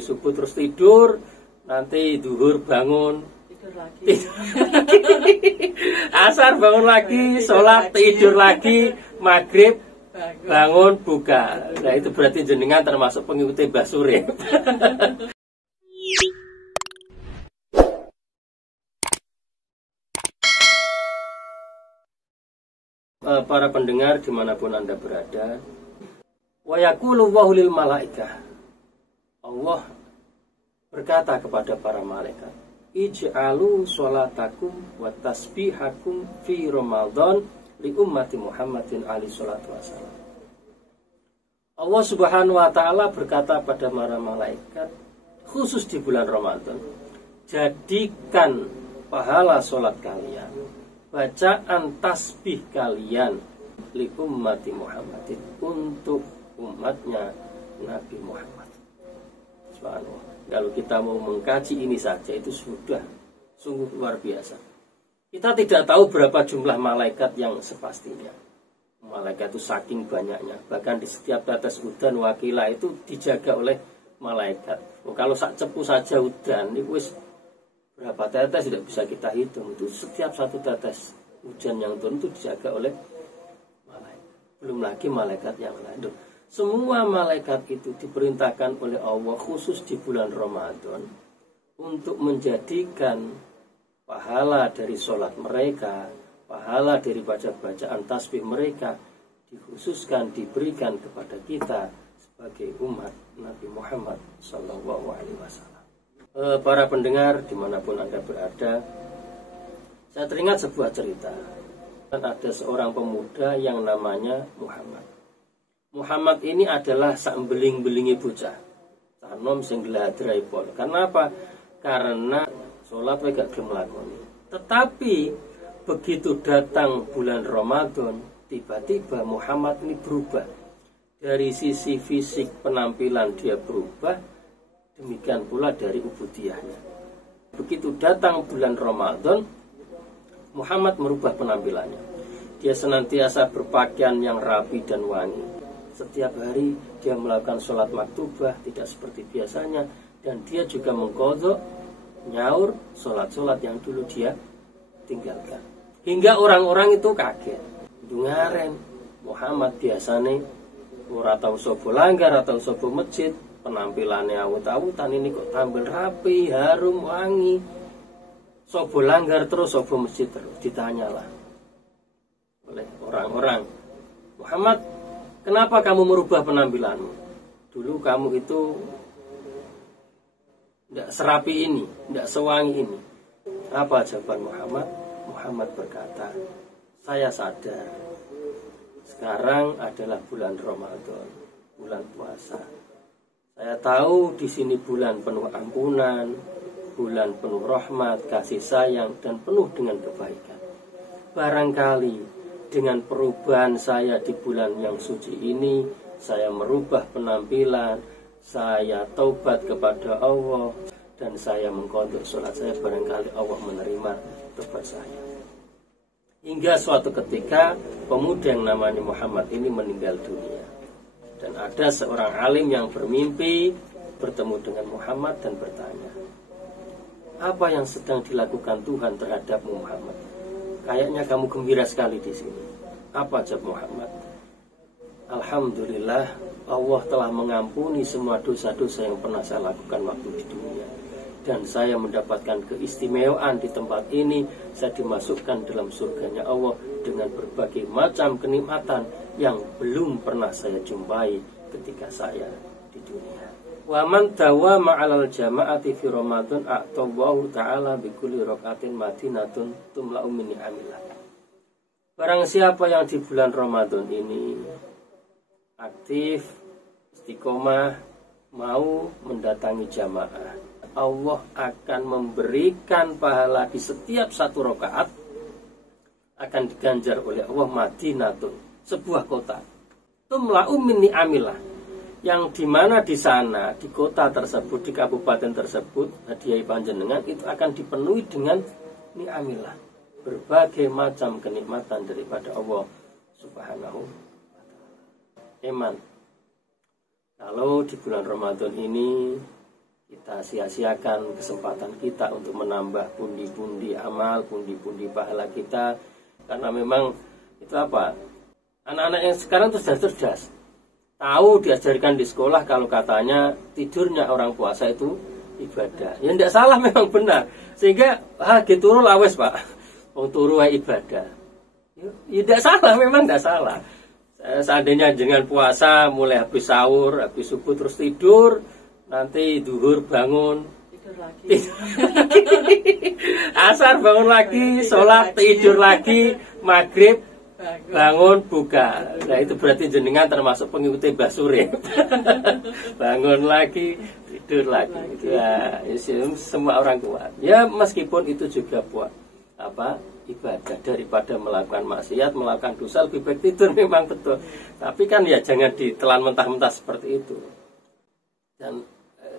subuh terus tidur, nanti duhur bangun, tidur lagi. Asar bangun lagi, sholat, tidur lagi, maghrib bangun buka. Nah itu berarti jenengan termasuk pengikuti Mbah Surip. Para pendengar dimanapun Anda berada, wa yaqulu Allahu lil malaikah, Allah berkata kepada para malaikat, ij'alu sholatakum wa tasbihakum fi Ramadan li ummati Muhammadin alaihi salatu wassalam. Allah Subhanahu wa taala berkata pada para malaikat, khusus di bulan Ramadan, jadikan pahala sholat kalian, bacaan tasbih kalian li ummati Muhammadin, untuk umatnya Nabi Muhammad. Subhanallah. Kalau kita mau mengkaji ini saja itu sudah sungguh luar biasa. Kita tidak tahu berapa jumlah malaikat yang sepastinya. Malaikat itu saking banyaknya, bahkan di setiap tetes udan wakilah itu dijaga oleh malaikat. Kalau sak cepu saja udan itu wis berapa tetes tidak bisa kita hitung. Itu setiap satu tetes hujan yang turun itu dijaga oleh malaikat. Belum lagi malaikat yang lain. Semua malaikat itu diperintahkan oleh Allah khusus di bulan Ramadan untuk menjadikan pahala dari sholat mereka, pahala dari bacaan tasbih mereka dikhususkan, diberikan kepada kita sebagai umat Nabi Muhammad SAW. Para pendengar dimanapun Anda berada, saya teringat sebuah cerita. Ada seorang pemuda yang namanya Muhammad. Muhammad ini adalah sak beling-belingi bocah, sanom sing gladrai pol. Karena apa? Karena sholat mereka gelem lakoni. Tetapi begitu datang bulan Ramadan, tiba-tiba Muhammad ini berubah. Dari sisi fisik penampilan dia berubah, demikian pula dari ubudiyahnya. Begitu datang bulan Ramadan, Muhammad merubah penampilannya. Dia senantiasa berpakaian yang rapi dan wangi. Setiap hari dia melakukan sholat maktubah tidak seperti biasanya, dan dia juga mengqadha nyaur sholat-sholat yang dulu dia tinggalkan. Hingga orang-orang itu kaget. Dungaren Muhammad biasanya ora tau sobo langgar atau sobo masjid, penampilannya awut-awutan, ini kok tampil rapi, harum, wangi. Sobo langgar terus, sobo masjid terus. Ditanyalah oleh orang-orang, Muhammad, kenapa kamu merubah penampilanmu? Dulu kamu itu tidak serapi ini, tidak sewangi ini. Apa jawaban Muhammad? Muhammad berkata, saya sadar sekarang adalah bulan Ramadan, bulan puasa. Saya tahu di sini bulan penuh ampunan, bulan penuh rahmat, kasih sayang, dan penuh dengan kebaikan. Barangkali dengan perubahan saya di bulan yang suci ini, saya merubah penampilan, saya taubat kepada Allah, dan saya mengqadha sholat saya, barangkali Allah menerima taubat saya. Hingga suatu ketika pemuda yang namanya Muhammad ini meninggal dunia. Dan ada seorang alim yang bermimpi bertemu dengan Muhammad dan bertanya, apa yang sedang dilakukan Tuhan terhadapmu Muhammad? Kayaknya kamu gembira sekali di sini. Apa jawab Muhammad? Alhamdulillah, Allah telah mengampuni semua dosa-dosa yang pernah saya lakukan waktu di dunia. Dan saya mendapatkan keistimewaan di tempat ini. Saya dimasukkan dalam surganya Allah dengan berbagai macam kenikmatan yang belum pernah saya jumpai ketika saya di dunia. Wa man dawama 'alal jama'ati fi Ramadan a'tawahu ta'ala bi kulli rak'atin madinatun tumla'u min ni'amillah. Barang siapa yang di bulan Ramadan ini aktif, istiqomah, mau mendatangi jamaah, Allah akan memberikan pahala di setiap satu rakaat, akan diganjar oleh Allah madinatun, sebuah kota, tumla'u min ni'amillah, yang dimana di sana, di kota tersebut, di kabupaten tersebut, hadiah panjenengan itu akan dipenuhi dengan ni'amillah, berbagai macam kenikmatan daripada Allah Subhanahu wa ta'ala. Eman, kalau di bulan Ramadan ini sia-siakan kesempatan kita untuk menambah pundi-pundi amal, pundi-pundi pahala kita. Karena memang itu apa? Anak-anak yang sekarang tuh sudah cerdas. Tahu diajarkan di sekolah kalau katanya tidurnya orang puasa itu ibadah. Ya tidak salah, memang benar. Sehingga gitu lawes Pak. Wong turu ibadah. Ya tidak salah, memang tidak salah. Seandainya dengan puasa mulai habis sahur, habis subuh terus tidur, nanti duhur bangun tidur lagi. Asar bangun lagi, sholat tidur lagi, maghrib bangun buka. Nah itu berarti jenengan termasuk pengikuti Mbah Surip. Bangun lagi, tidur lagi. Ya, semua orang kuat. Ya meskipun itu juga buat ibadah, daripada melakukan maksiat, melakukan dosa, lebih baik tidur, memang betul. Tapi kan ya jangan ditelan mentah-mentah seperti itu. Dan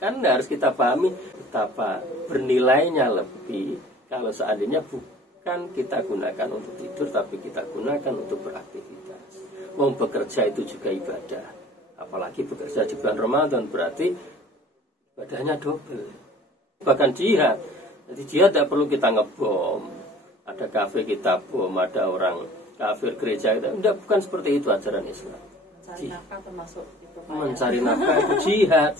kan harus kita pahami betapa bernilainya lebih kalau seandainya bukan kita gunakan untuk tidur, tapi kita gunakan untuk beraktivitas. Mau bekerja itu juga ibadah. Apalagi bekerja di bulan Ramadan, berarti ibadahnya double. Bahkan jihad. Jadi jihad tidak perlu kita ngebom. Ada kafe kita bom, ada orang kafir gereja kita. Tidak, bukan seperti itu ajaran Islam. Mencari nafkah termasuk itu. Mencari nafkah itu jihad.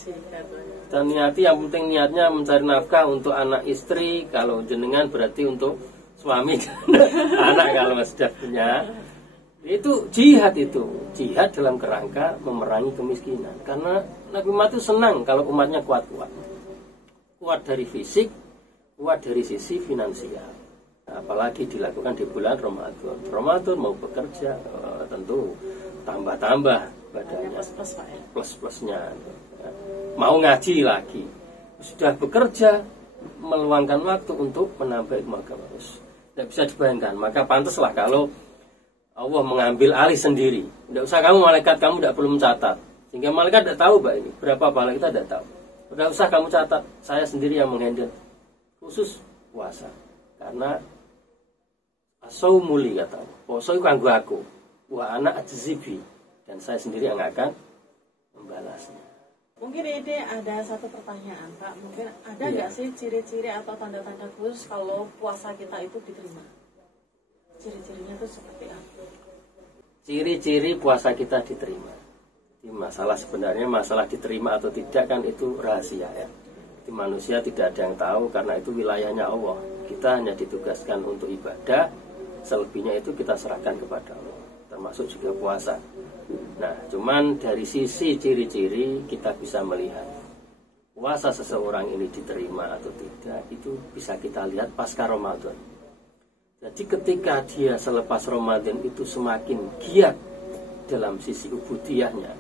Dan yang penting niatnya mencari nafkah untuk anak istri. Kalau jenengan berarti untuk suami anak kalau sudah punya. Itu jihad itu. Jihad dalam kerangka memerangi kemiskinan. Karena Nabi Muhammad itu senang kalau umatnya kuat-kuat. Kuat dari fisik, kuat dari sisi finansial. Apalagi dilakukan di bulan Ramadan. Ramadan mau bekerja tentu tambah-tambah badannya, plus-plusnya. Mau ngaji lagi, sudah bekerja, meluangkan waktu untuk menambah ilmu agama. Tidak bisa dibayangkan. Maka pantaslah kalau Allah mengambil alih sendiri. Tidak usah kamu, malaikat kamu tidak perlu mencatat. Sehingga malaikat tidak tahu Pak ini berapa pahala kita, tidak tahu. Tidak usah kamu catat, saya sendiri yang menghandle. Khusus puasa. Karena asaumuli kata, poso itu kanggo aku, wa anak ajzibi, dan saya sendiri yang akan membalasnya. Mungkin ini ada satu pertanyaan Pak, mungkin ada nggak sih ciri-ciri atau tanda-tanda khusus kalau puasa kita itu diterima? Ciri-cirinya itu seperti apa? Ciri-ciri puasa kita diterima. Ini masalah sebenarnya masalah diterima atau tidak kan itu rahasia ya. Di manusia tidak ada yang tahu karena itu wilayahnya Allah. Kita hanya ditugaskan untuk ibadah, selebihnya itu kita serahkan kepada Allah, termasuk juga puasa. Nah, cuman dari sisi ciri-ciri kita bisa melihat puasa seseorang ini diterima atau tidak, itu bisa kita lihat pasca Ramadan. Jadi ketika dia selepas Ramadan itu semakin giat dalam sisi ubudiyahnya,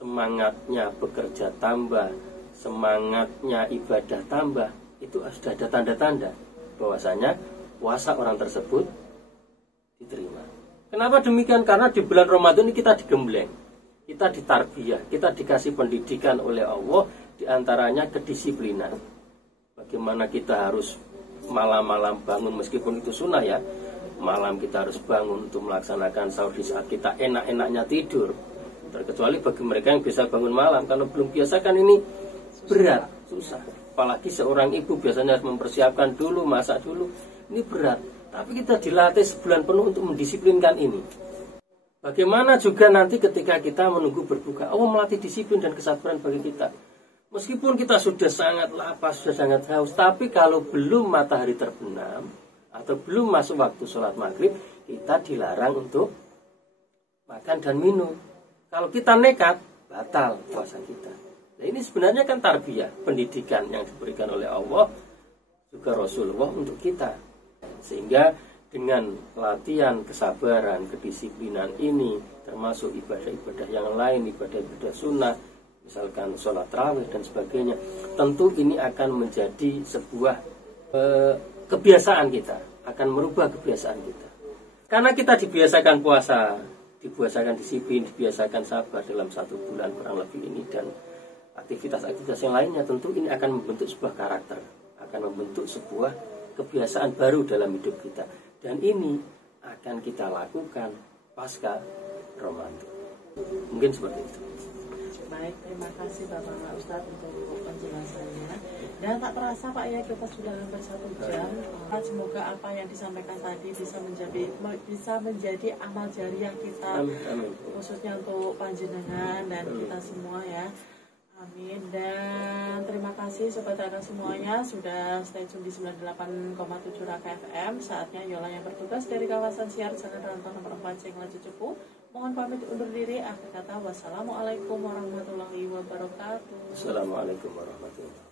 semangatnya bekerja tambah, semangatnya ibadah tambah, itu sudah ada tanda-tanda bahwasanya puasa orang tersebut diterima. Kenapa demikian? Karena di bulan Ramadan ini kita digembleng, kita ditarbiyah, kita dikasih pendidikan oleh Allah, diantaranya kedisiplinan. Bagaimana kita harus malam-malam bangun, meskipun itu sunnah ya, malam kita harus bangun untuk melaksanakan sahur di saat kita enak-enaknya tidur. Terkecuali bagi mereka yang bisa bangun malam, kalau belum biasa kan ini berat, susah. Apalagi seorang ibu biasanya harus mempersiapkan dulu, masak dulu, ini berat. Tapi kita dilatih sebulan penuh untuk mendisiplinkan ini. Bagaimana juga nanti ketika kita menunggu berbuka, Allah melatih disiplin dan kesabaran bagi kita. Meskipun kita sudah sangat lapar, sudah sangat haus, tapi kalau belum matahari terbenam atau belum masuk waktu sholat maghrib, kita dilarang untuk makan dan minum. Kalau kita nekat, batal puasa kita. Nah, ini sebenarnya kan tarbiyah, pendidikan yang diberikan oleh Allah juga Rasulullah untuk kita. Sehingga dengan latihan kesabaran, kedisiplinan ini, termasuk ibadah-ibadah yang lain, ibadah-ibadah sunnah, misalkan sholat tarawih dan sebagainya, tentu ini akan menjadi sebuah kebiasaan kita, akan merubah kebiasaan kita. Karena kita dibiasakan puasa, dibiasakan disiplin, dibiasakan sabar dalam 1 bulan kurang lebih ini, dan aktivitas-aktivitas yang lainnya, tentu ini akan membentuk sebuah karakter, akan membentuk sebuah kebiasaan baru dalam hidup kita. Dan ini akan kita lakukan pasca Ramadan. Mungkin seperti itu. Baik, terima kasih Bapak Ustadz untuk penjelasannya. Dan tak terasa Pak ya, kita sudah hampir 1 jam. Semoga apa yang disampaikan tadi bisa menjadi amal jariah kita, khususnya untuk panjenengan dan kita semua ya. Amin. Dan terima kasih Sobat Raka semuanya sudah stay tune di 98,7 Raka FM. Saatnya Yola yang bertugas dari kawasan siar Jalan Rantau nomor 4 Cengla Cucuku mohon pamit undur diri. Akhir kata wassalamualaikum warahmatullahi wabarakatuh. Assalamualaikum warahmatullahi wabarakatuh.